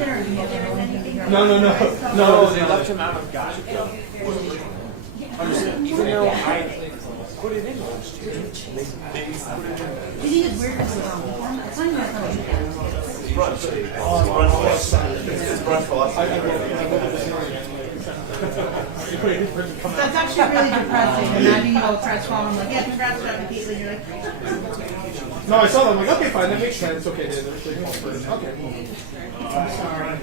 No, no, no, No, they left him out of guy. Understand? You know, I put it in last year. We need it weird because it's not even that It's brunch philosophy. That's actually really depressing. Imagine you go crestfallen, I'm like, yeah, congrats, Dr. Keatley. You're like, no, I saw them. I'm like, okay, fine, that makes sense. Okay, they're okay. I'm sorry.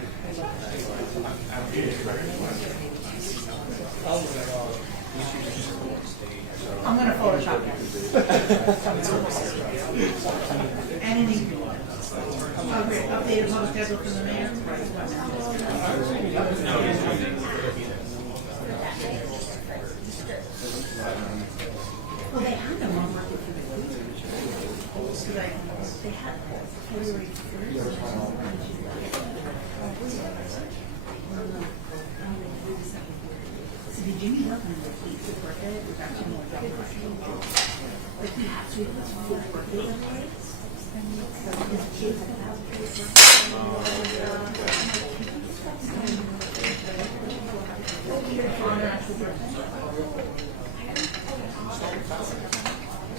I'm gonna Photoshop it. And any updated public schedule for the mayor. Well, they had them on market for the week. So they had February 1st. So did Jimmy Love and the Keats' birthday was actually more than but he actually was full birthday that day. So his kids have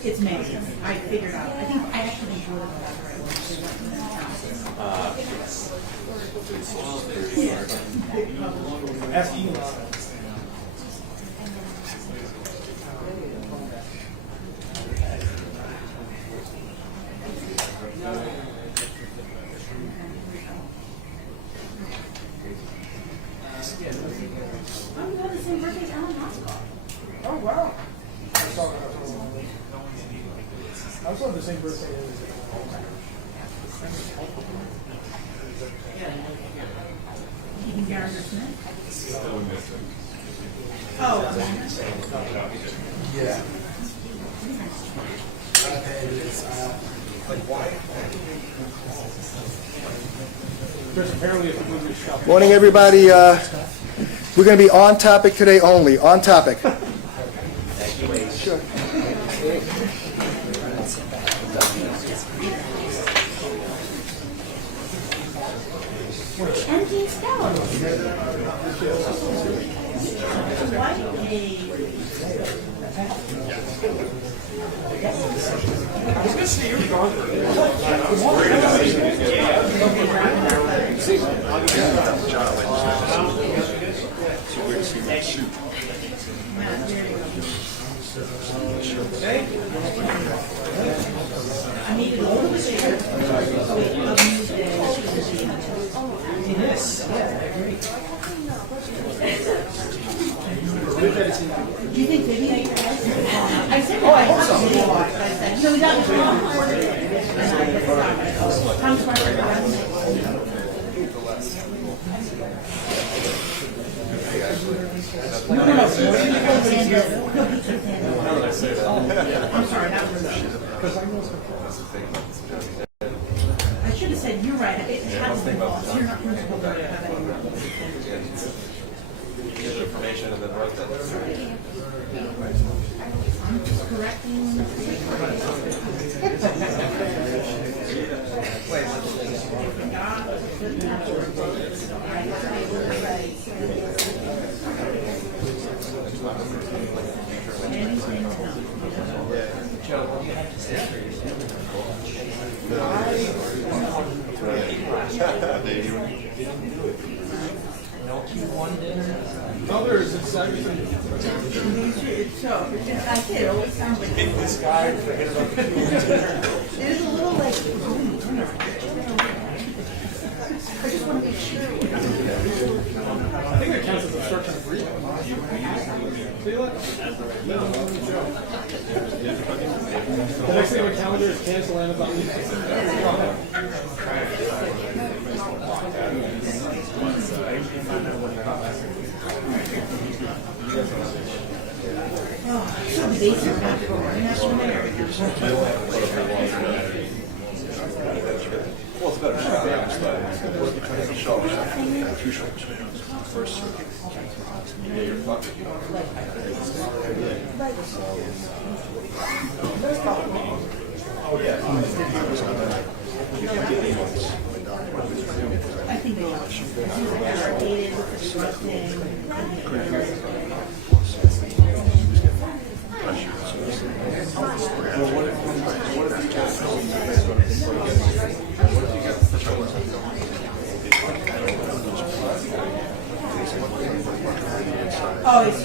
it's May. I figured out. I think I actually enjoyed it better. Ask Ian. I'm going the same birthday as Alan Oscar. Oh, wow. I saw the same birthday as Even Gary Smith. Oh, Yeah. apparently it's a movie shop. Morning, everybody. We're going to be on topic today only. On topic. Sure. empty skeleton. White I was going to say you're gone. I needed a little bit bigger. Do you think Vivian ate your head? I said, oh, I hope so. I said, no, we got it. Come to my No. I'm sorry, that was I should have said, you're right. It has been lost. You're not principled to have any Information and then wrote that. I'm just correcting. Others, it's everything. So, I did. It always sounds like This guy, forget about the it is a little like. I just want to make sure. I think that counts as obstruction of breathing. See that? The next thing on the calendar is cancel Amazon. Well, it's better shot. It's a show. Two shows. First, you get your fuck. I think they are. Irritated with the short thing. Oh, it's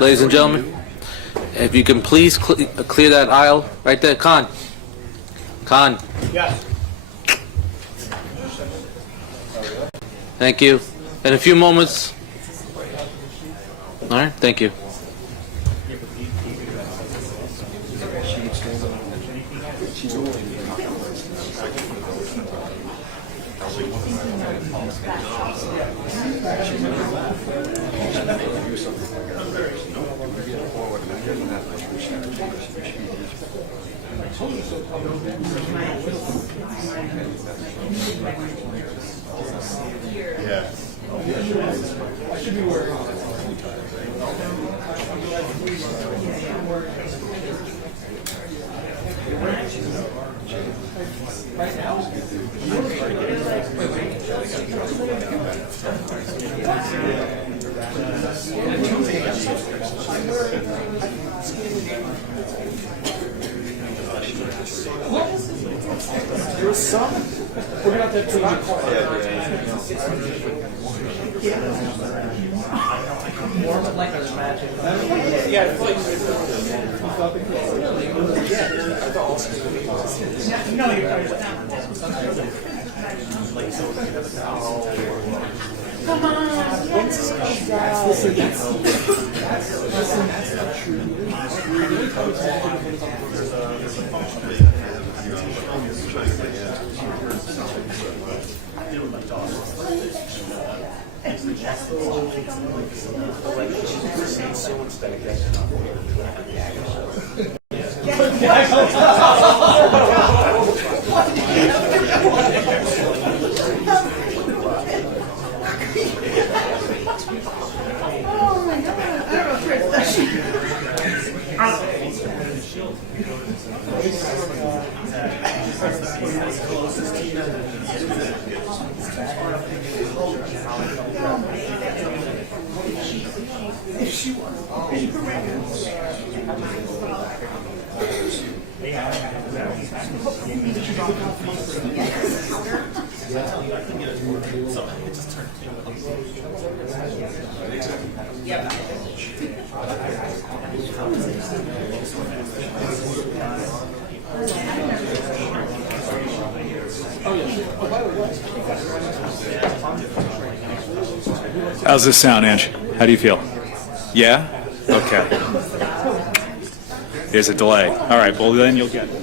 Ladies and gentlemen, if you can please clear that aisle right there. Khan. Yes. Thank you. In a few moments. All right, thank you. Yeah. I should be worried. Right now? There's some. We're gonna have to change the car. More like there's magic. Yeah, it's like no, you're right. Come on, once this comes out. Listen, that's not true. Oh my God, I don't know if How's this sound, Ange? How do you feel? Yeah? Okay. There's a delay. All right, well then you'll get it.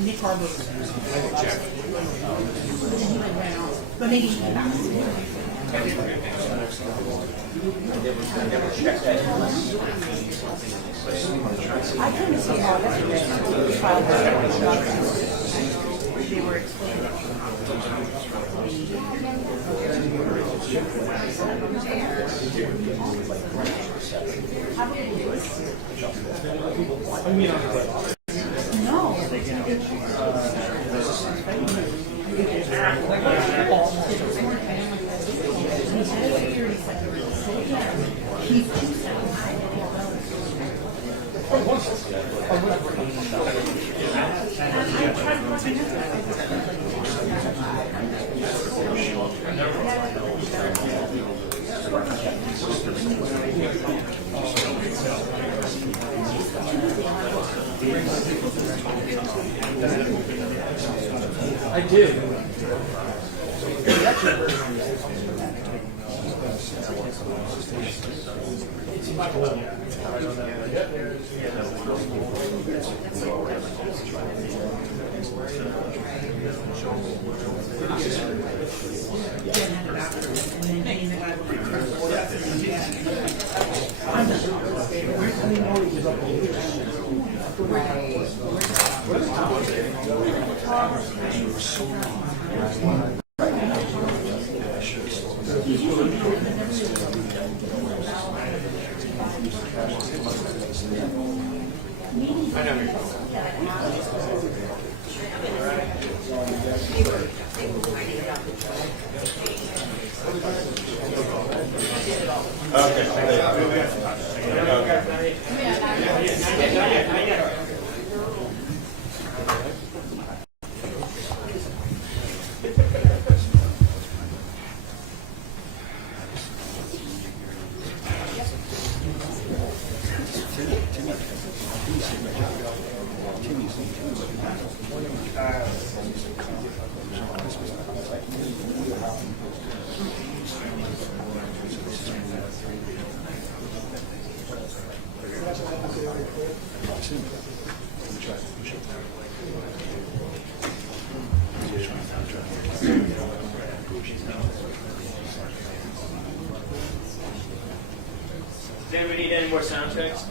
Nick Harbour. But maybe he back. I came to see how yesterday filed they were explaining. No. I did. Does anybody need any more sound checks?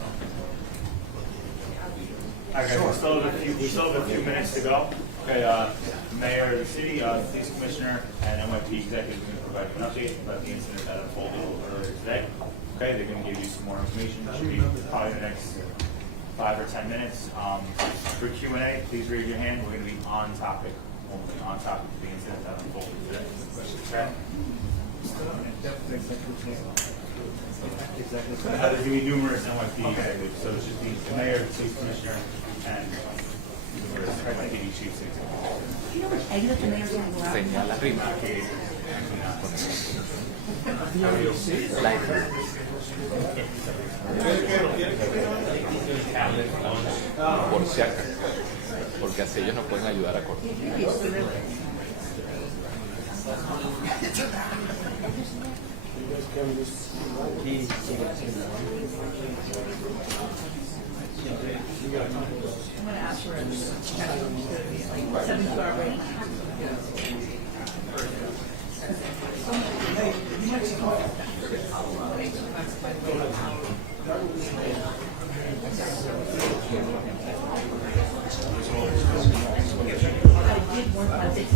Okay, we still have a few minutes to go. Okay, Mayor of the City, Police Commissioner, and NYPD Executive are going to provide you an update about the incident that unfolded earlier today. Okay, they're going to give you some more information. It should be probably the next 5 or 10 minutes. For Q&A, please raise your hand. We're going to be on topic, only on topic of the incident that unfolded today. Okay? There's going to be numerous NYPD executives, so it should be the Mayor, the Police Commissioner, and numerous NYPD chiefs. Do you know which exit the mayor's going to go out? Por si acaso, porque así ellos nos pueden ayudar a cortar. I'm going to ask for a 7-star rating. I did work on this.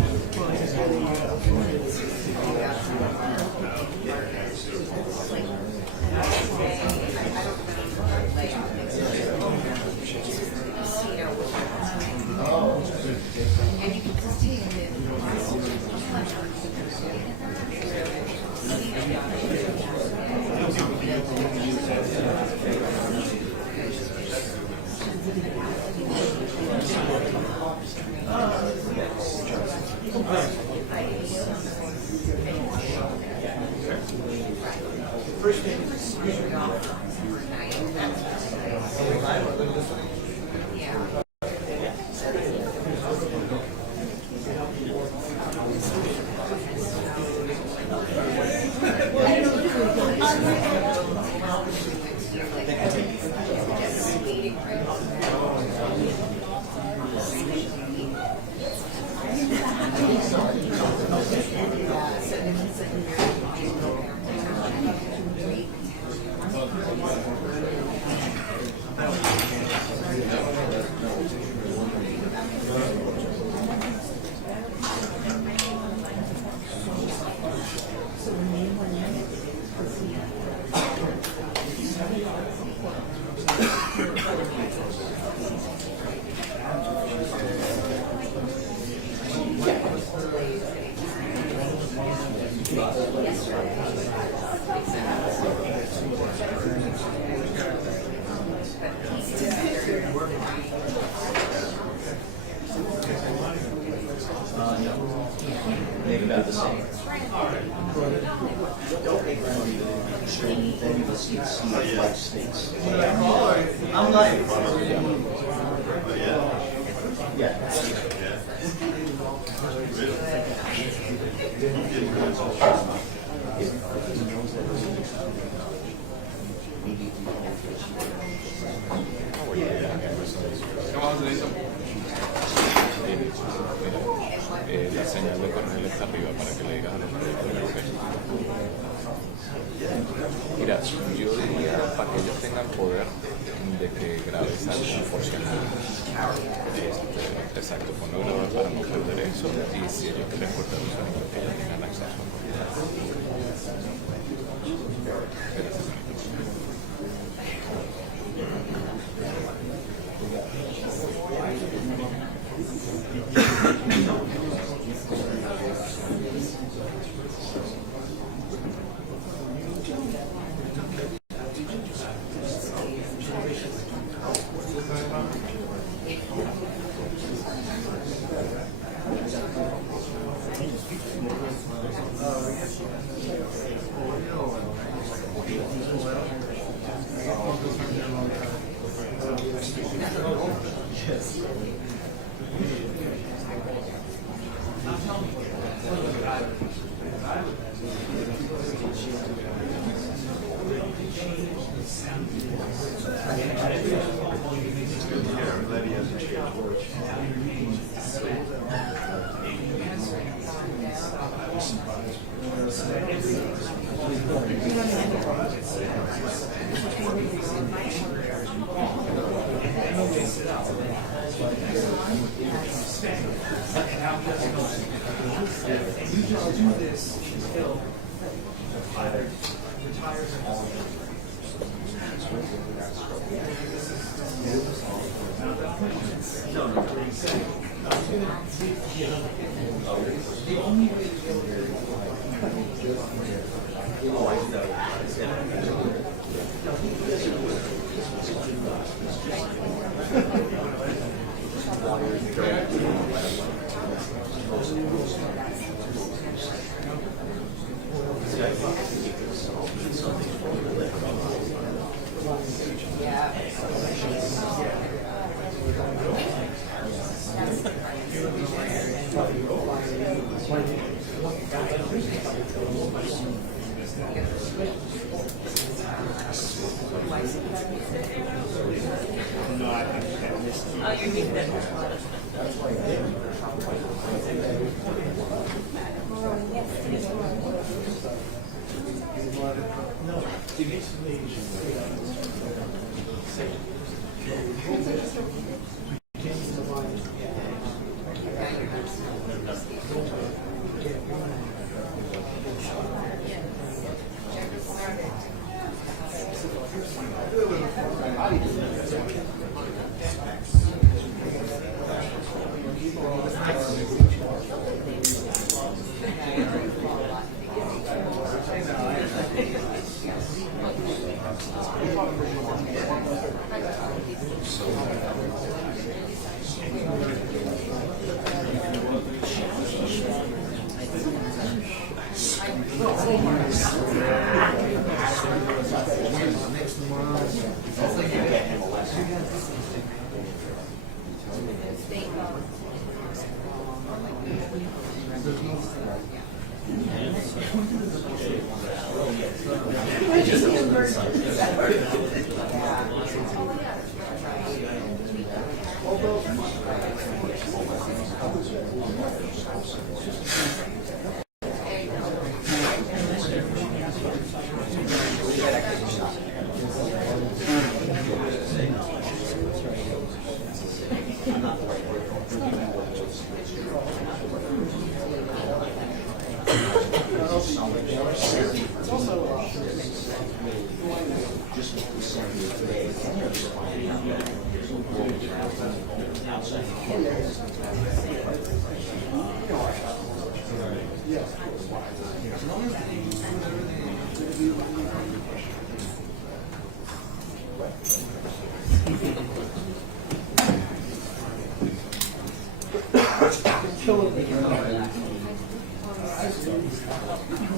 La señal de coronel está arriba para que le digas a los productores. Mira, yo diría para que ellos tengan poder de que grabes algo funcional. Exacto, ponlo grabado para no perder eso y si ellos quieren cortar los sonidos que ellos tengan acceso.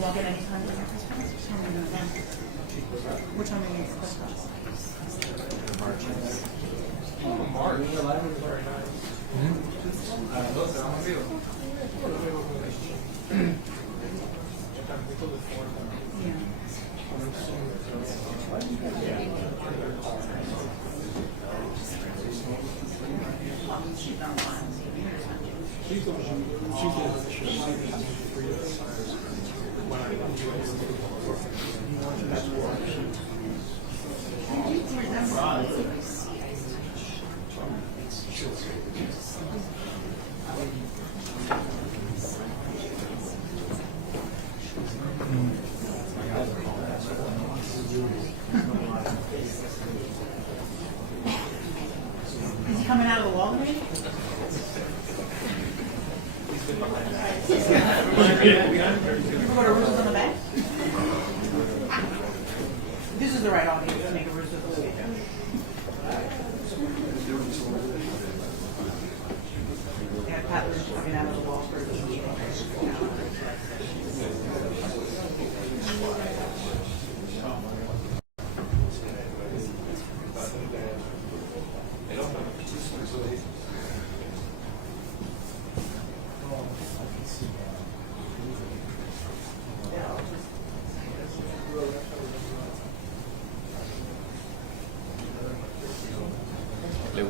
Log in anytime during Christmas? What time are you Christmas? Is he coming out of the wall to me? You put a rooster on the back? This is the right audience to make a rooster movie. Yeah, Pat was coming out of the wall for a meeting. Le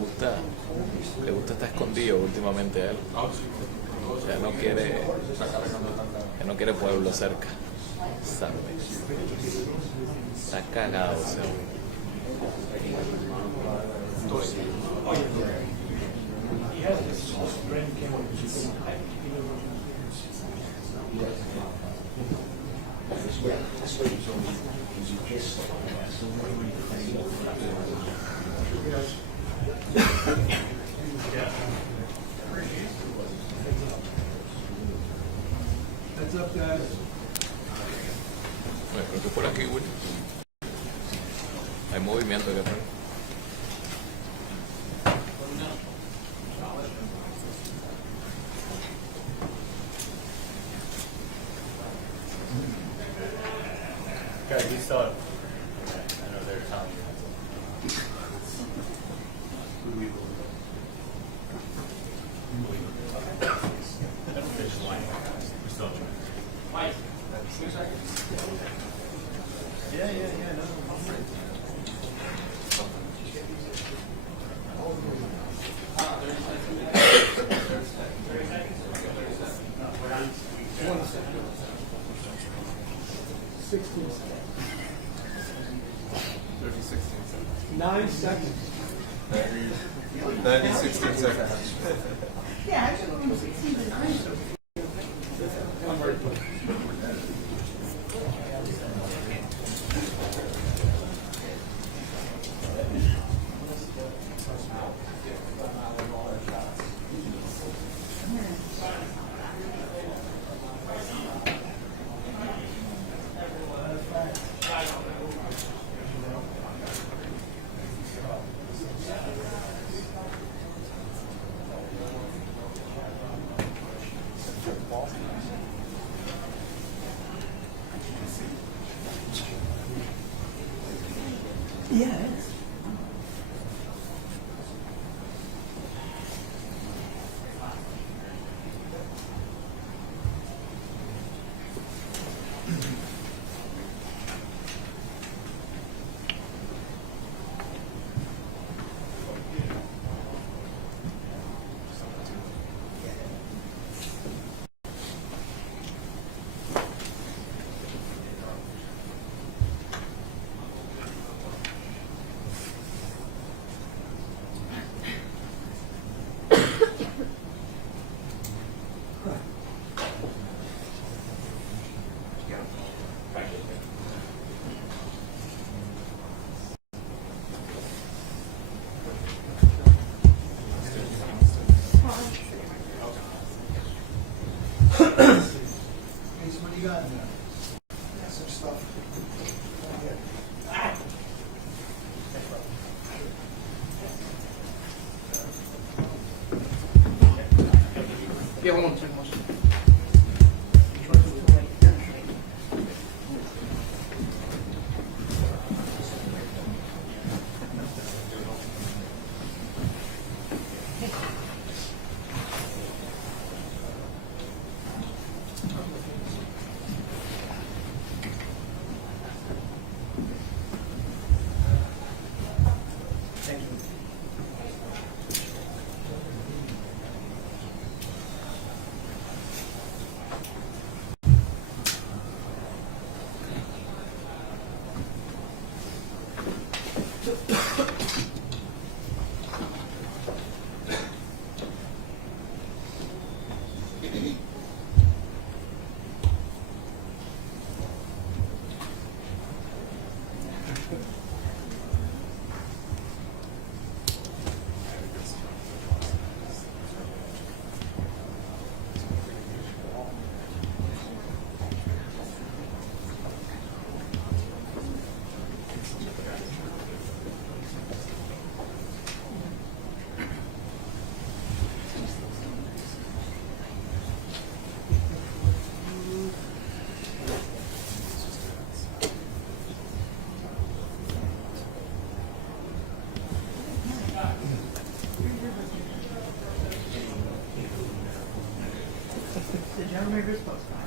gusta estar escondido últimamente a él. O sea, no quiere pueblo cerca. ¿Sabe? Está cagado, o sea. Bueno, creo que por aquí, Will. Hay movimiento que hacer. Okay, you still have. I know they're telling you. That's official line. We're still doing it. Mike. Yeah, no. Nine seconds. 30, 16 seconds. Yeah, actually, we were 16 to 9. you got? Some stuff. Yeah, one more. Did you ever make this postcard?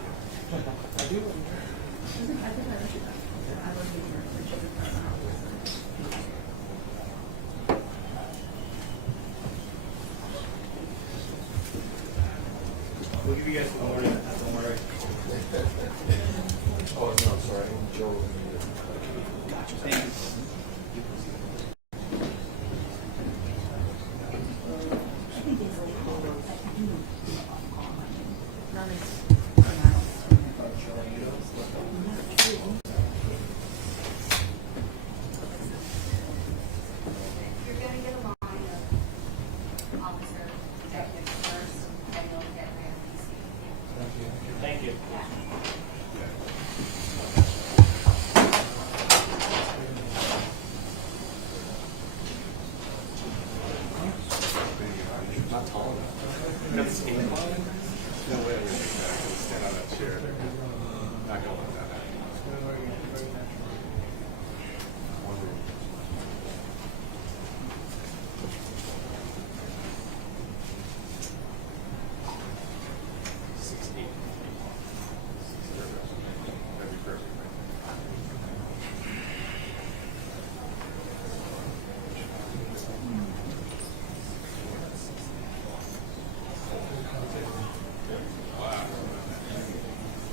I do. I think I read you that. I wasn't even sure she was We'll give you guys the morning. Don't worry. Oh, no, sorry. Joe. Gotcha. Thank you. I think it's like not as pronounced. You're gonna get a line of officer executives first, and you'll get Mayor PC. Thank you. Not tall enough. That's no way I'm going to stand on that chair. Not going like that. That'd be perfect.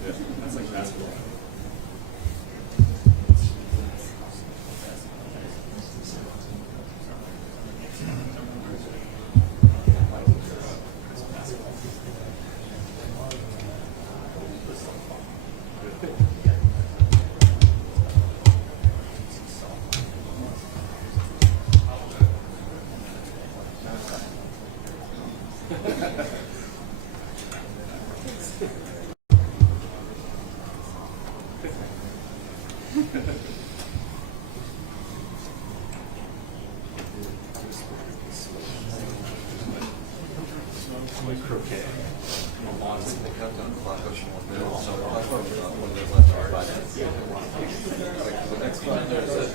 Yeah, that's like basketball. Like croquet. My mom's in the countdown clock, she won't do it, so I thought one of those left or right. Like the next one there says,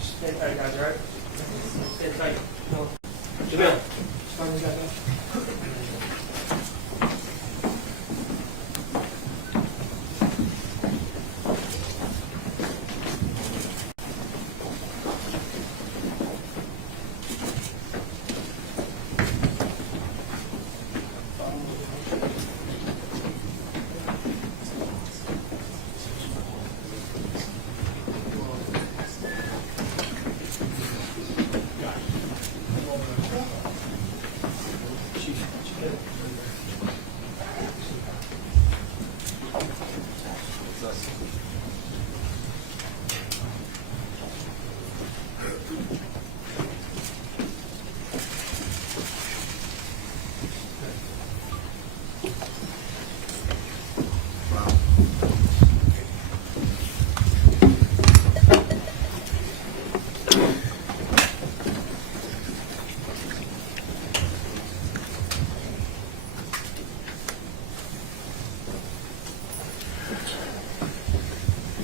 Stay tight, guys, right? Stay tight. Jamil.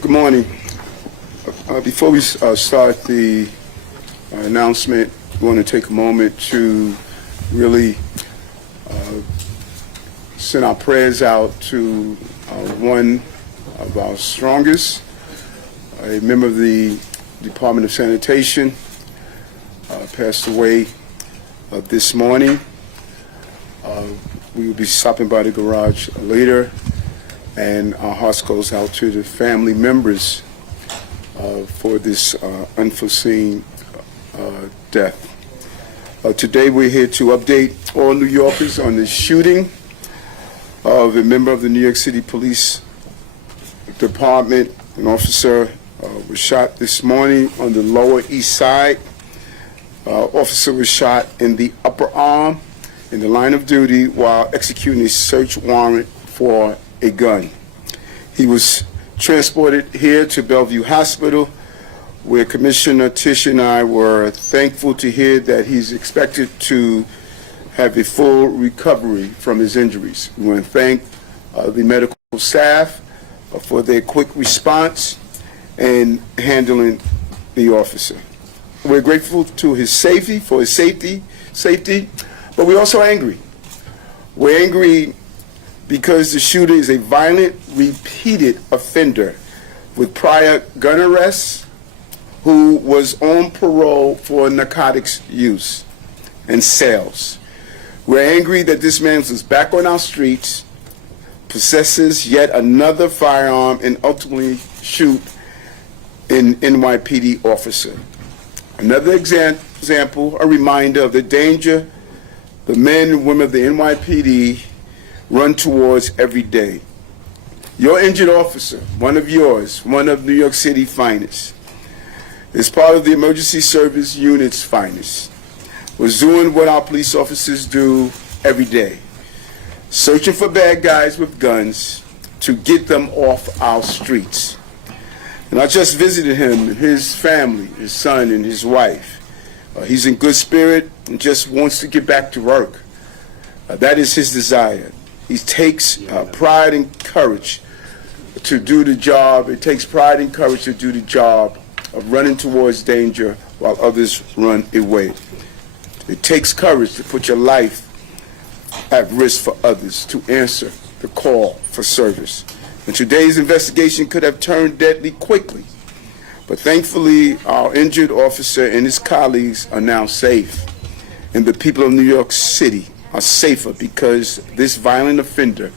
Good morning. Before we start the announcement, we want to take a moment to really send our prayers out to one of our strongest, a member of the Department of Sanitation, passed away this morning. We will be stopping by the garage later, and our hearts goes out to the family members for this unforeseen death. Today we're here to update all New Yorkers on the shooting of a member of the New York City Police Department. An officer was shot this morning on the Lower East Side. Officer was shot in the upper arm in the line of duty while executing a search warrant for a gun. He was transported here to Bellevue Hospital, where Commissioner Tisch and I were thankful to hear that he's expected to have a full recovery from his injuries. We want to thank the medical staff for their quick response and handling the officer. We're grateful to his safety, but we're also angry. We're angry because the shooter is a violent, repeated offender with prior gun arrests who was on parole for narcotics use and sales. We're angry that this man was back on our streets, possesses yet another firearm, and ultimately shoot an NYPD officer. Another example, a reminder of the danger the men and women of the NYPD run towards every day. Your injured officer, one of yours, one of New York City's finest, is part of the emergency service unit's finest, was doing what our police officers do every day, searching for bad guys with guns to get them off our streets. And I just visited him, his family, his son and his wife. He's in good spirit and just wants to get back to work. That is his desire. He takes pride and courage to do the job. It takes pride and courage to do the job of running towards danger while others run away. It takes courage to put your life at risk for others, to answer the call for service. And today's investigation could have turned deadly quickly, but thankfully our injured officer and his colleagues are now safe, and the people of New York City are safer because this violent offender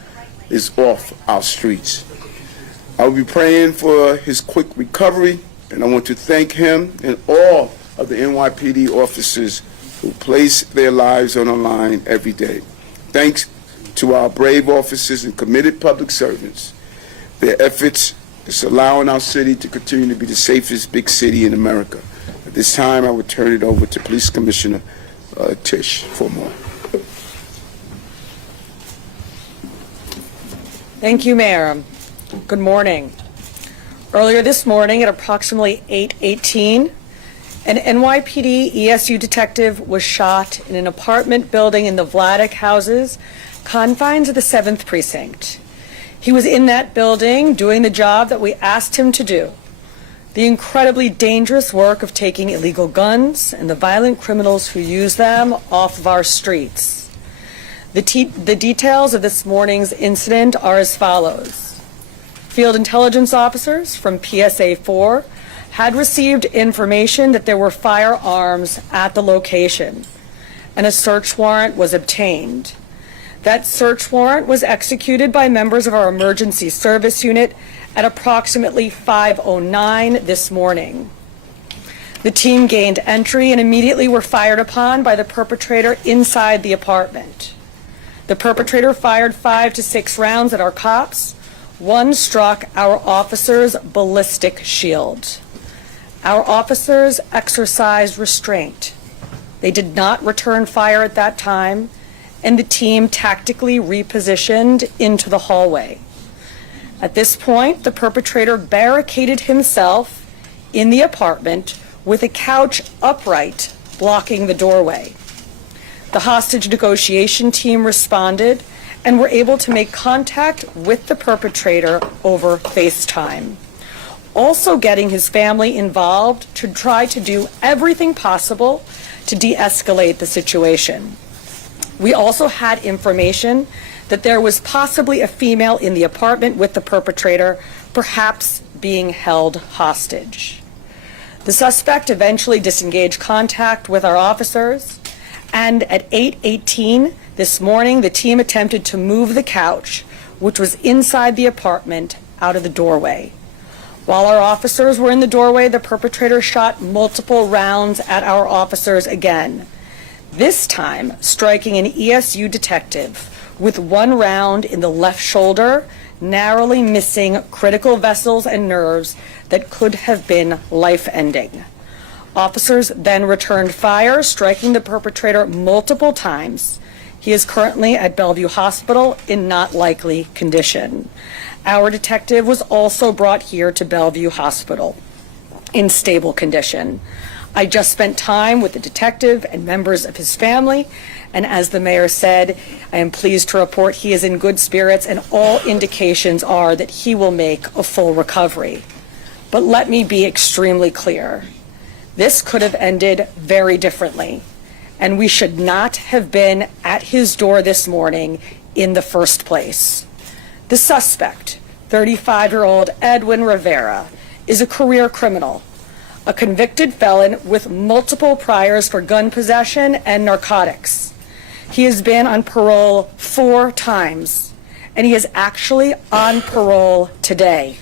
is off our streets. I will be praying for his quick recovery, and I want to thank him and all of the NYPD officers who place their lives on the line every day. Thanks to our brave officers and committed public servants. Their efforts is allowing our city to continue to be the safest big city in America. At this time, I will turn it over to Police Commissioner Tisch for more. Thank you, Mayor. Good morning. Earlier this morning at approximately 8:18, an NYPD ESU detective was shot in an apartment building in the Vladeck houses, confines of the 7th Precinct. He was in that building doing the job that we asked him to do, the incredibly dangerous work of taking illegal guns and the violent criminals who use them off of our streets. The details of this morning's incident are as follows. Field intelligence officers from PSA 4 had received information that there were firearms at the location, and a search warrant was obtained. That search warrant was executed by members of our emergency service unit at approximately 5:09 this morning. The team gained entry and immediately were fired upon by the perpetrator inside the apartment. The perpetrator fired 5 to 6 rounds at our cops. One struck our officer's ballistic shield. Our officers exercised restraint. They did not return fire at that time, and the team tactically repositioned into the hallway. At this point, the perpetrator barricaded himself in the apartment with a couch upright blocking the doorway. The hostage negotiation team responded and were able to make contact with the perpetrator over FaceTime. also getting his family involved to try to do everything possible to de-escalate the situation. We also had information that there was possibly a female in the apartment with the perpetrator, perhaps being held hostage. The suspect eventually disengaged contact with our officers, and at 8:18 this morning, the team attempted to move the couch, which was inside the apartment, out of the doorway. While our officers were in the doorway, the perpetrator shot multiple rounds at our officers again, this time striking an ESU detective with one round in the left shoulder, narrowly missing critical vessels and nerves that could have been life-ending. Officers then returned fire, striking the perpetrator multiple times. He is currently at Bellevue Hospital in not likely condition. Our detective was also brought here to Bellevue Hospital in stable condition. I just spent time with the detective and members of his family, and as the mayor said, I am pleased to report he is in good spirits, and all indications are that he will make a full recovery. But let me be extremely clear. This could have ended very differently, and we should not have been at his door this morning in the first place. The suspect, 35-year-old Edwin Rivera, is a career criminal, a convicted felon with multiple priors for gun possession and narcotics. He has been on parole 4 times, and he is actually on parole today.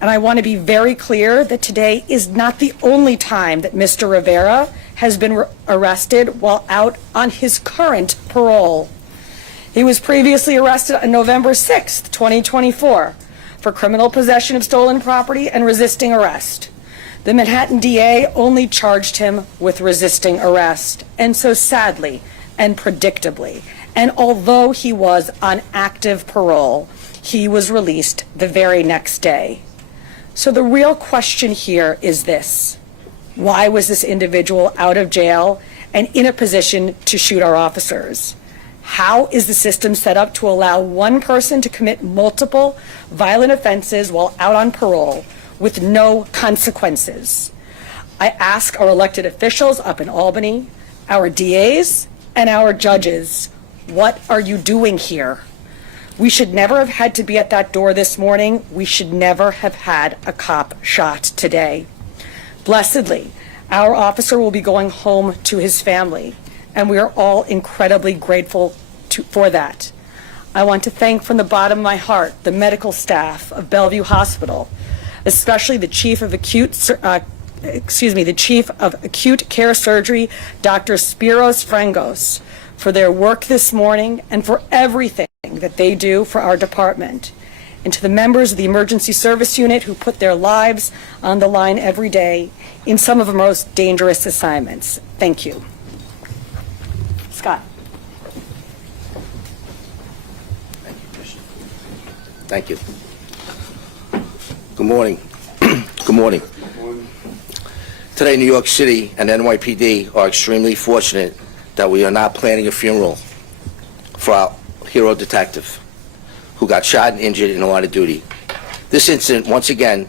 And I want to be very clear that today is not the only time that Mr. Rivera has been arrested while out on his current parole. He was previously arrested on November 6th, 2024, for criminal possession of stolen property and resisting arrest. The Manhattan DA only charged him with resisting arrest, and so sadly and predictably, and although he was on active parole, he was released the very next day. So the real question here is this: why was this individual out of jail and in a position to shoot our officers? How is the system set up to allow one person to commit multiple violent offenses while out on parole with no consequences? I ask our elected officials up in Albany, our DAs, and our judges, what are you doing here? We should never have had to be at that door this morning. We should never have had a cop shot today. Blessedly, our officer will be going home to his family, and we are all incredibly grateful for that. I want to thank from the bottom of my heart the medical staff of Bellevue Hospital, especially the chief of acute care surgery, Dr. Spiros Frangos, for their work this morning and for everything that they do for our department. And to the members of the emergency service unit who put their lives on the line every day in some of the most dangerous assignments. Thank you. Scott. Thank you. Good morning. Good morning. Today, New York City and NYPD are extremely fortunate that we are not planning a funeral for our hero detective who got shot and injured in the line of duty. This incident, once again,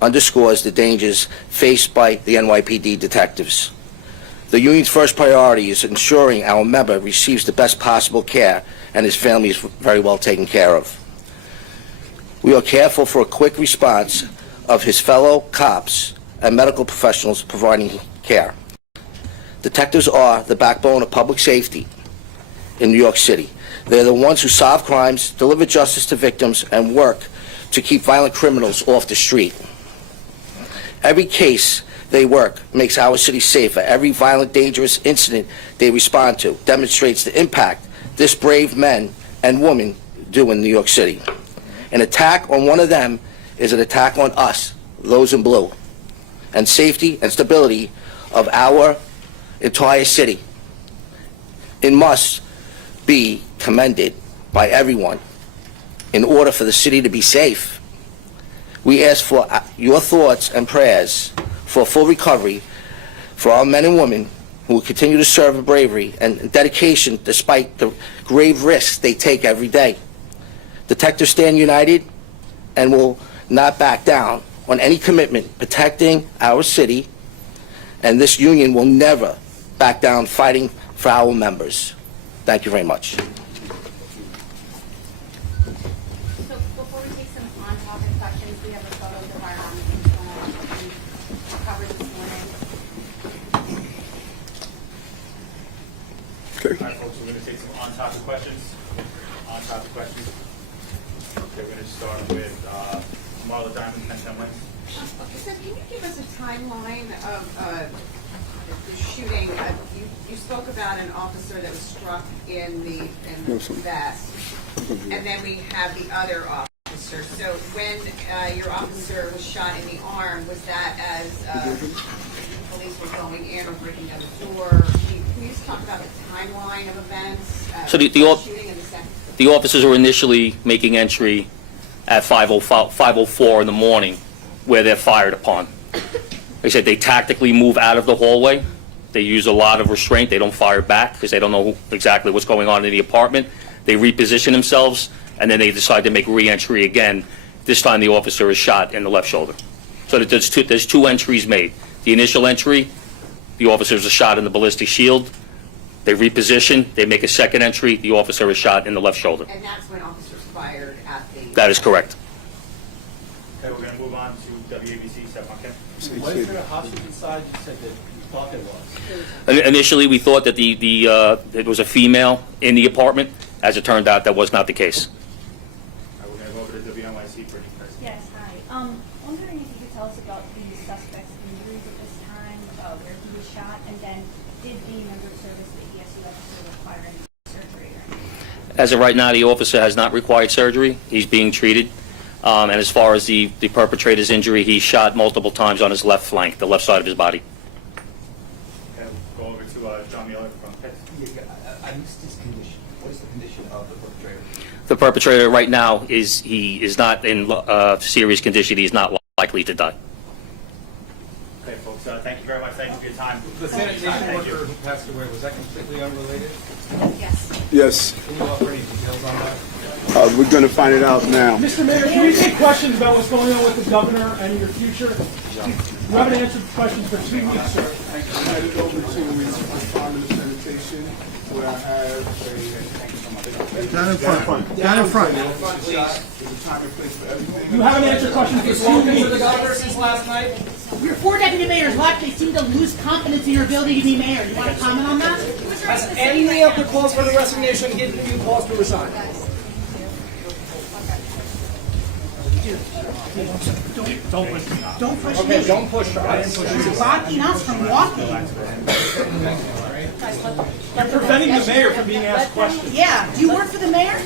underscores the dangers faced by the NYPD detectives. The union's first priority is ensuring our member receives the best possible care and his family is very well taken care of. We are careful for a quick response of his fellow cops and medical professionals providing care. Detectives are the backbone of public safety in New York City. They're the ones who solve crimes, deliver justice to victims, and work to keep violent criminals off the street. Every case they work makes our city safer. Every violent, dangerous incident they respond to demonstrates the impact this brave men and women do in New York City. An attack on one of them is an attack on us, those in blue, and safety and stability of our entire city. It must be commended by everyone in order for the city to be safe. We ask for your thoughts and prayers for a full recovery for our men and women who will continue to serve with bravery and dedication despite the grave risks they take every day. Detectives stand united and will not back down on any commitment protecting our city, and this union will never back down fighting for our members. Thank you very much. So before we take some on-topic questions, we have a photo of the firearms covered this morning. All right, folks, we're going to take some on-topic questions. On-topic questions. Okay, we're going to start with Marla Diamond, 1010 Wings. Okay, so can you give us a timeline of the shooting? You spoke about an officer that was struck in the vest, and then we have the other officer. So when your officer was shot in the arm, was that as police were going in or breaking down the door? Can you just talk about the timeline of events? So the shooting and the second. The officers were initially making entry at 5:04 in the morning, where they're fired upon. They said they tactically move out of the hallway. They use a lot of restraint. They don't fire back because they don't know exactly what's going on in the apartment. They reposition themselves, and then they decide to make re-entry again. This time the officer is shot in the left shoulder. So there's two entries made. The initial entry, the officers are shot in the ballistic shield. They reposition. They make a second entry. The officer is shot in the left shoulder. And that's when officers fired at the... That is correct. Okay, we're going to move on to WABC, Seth Monken. Was there a hostage inside? You said that you thought there was. Initially, we thought that it was a female in the apartment. As it turned out, that was not the case. All right, we're going to go over to WNYC for Chris. Yes, hi. Wondering if you could tell us about the suspect's injuries at this time, where he was shot, and then did the member of service of the ESU officer require any surgery or anything? As of right now, the officer has not required surgery. He's being treated. And as far as the perpetrator's injury, he's shot multiple times on his left flank, the left side of his body. Okay, we'll go over to John Mueller from Pitts. I missed his condition. What is the condition of the perpetrator? The perpetrator right now he is not in serious condition. He's not likely to die. Okay, folks, thank you very much. Thank you for your time. The sanitation worker who passed away, was that completely unrelated? Yes. Yes, Can you offer any details on that? we're going to find it out now. Mr. Mayor, can we take questions about what's going on with the governor and your future? You haven't answered questions for 2 weeks, sir. I headed over to Department of Sanitation, where I have Down in front. Down in front. There's a time and place for everything. You haven't answered questions for 2 weeks. the governor since last night? Your 4 deputy mayors left. They seem to lose confidence in your ability to be mayor. You want to comment on that? Has any of the calls for the resignation given you cause to resign? Don't push. Don't push Okay, me. don't push her. I didn't push You're her. blocking us from walking. You're preventing the mayor from being asked questions. Yeah. Do you work for the mayor?